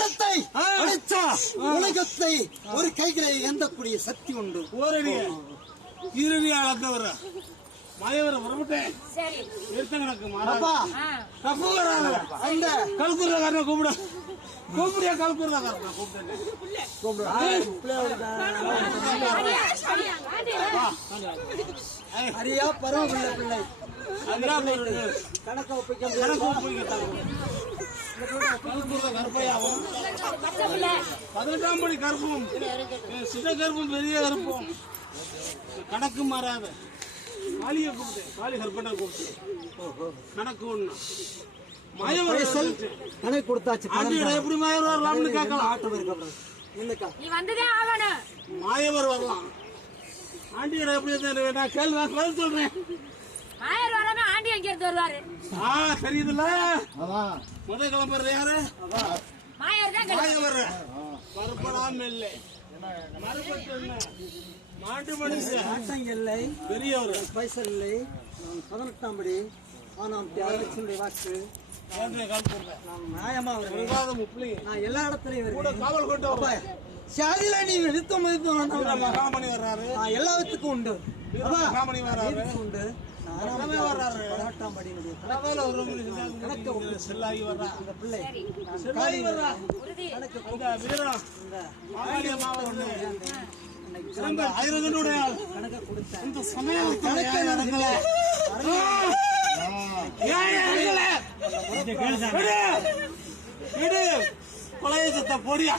மந்திரத்தை அடிச்சா உலகத்தை ஒரு கைகளை எந்தக்கூடிய சக்தி உண்டு. ஓரடி இறுதி அளந்தவர் மாயவர வரமாட்டேன். அந்த கல்குறக்காரனை கூப்பிட கூப்பிடியா கல்குறக்காரனை அரியா பருவ பிள்ளை கணக்க கருப்பையாவும் 18ஆம் படி கருப்பும் சின்ன கருப்பும் பெரிய கருப்பும் கணக்கு மாறாத காளியை கூப்பிட்டு காளி கற்பனை கூப்பிட்டு கணக்கு ஒண்ணு மாயவரசல் கணக்கு கொடுத்தாச்சு. எப்படி மாயவர் வரலாம்னு கேட்கலாம். மாயவர் வரலாம். ஆண்டியோட எப்படி நான் கேள்வி பதில் சொல்றேன். தெரியுதுல்ல முதல் கிளம்புறது யாரு? மாயவர் மறுபடாம இல்லை மாட்டு மனுஷன் இல்லை பெரியவர் பைசல் இல்லை. 18ஆம் படி வாக்கு நியாயமா நான் எல்லா இடத்துலயும் காவல் கொண்டு சாதியில நீ நிறுத்தம் காமணி வர்றாரு. எல்லாத்துக்கும் உண்டு காமணி வர்றாரு உண்டு. 18ஆம் படி செல்லாகி வர்றா அந்த பிள்ளை செல்லாகி வர்றா வீரம் கணக்க கொடுத்த இந்த சமயம் நடக்கல கொலையை சத்த போடியா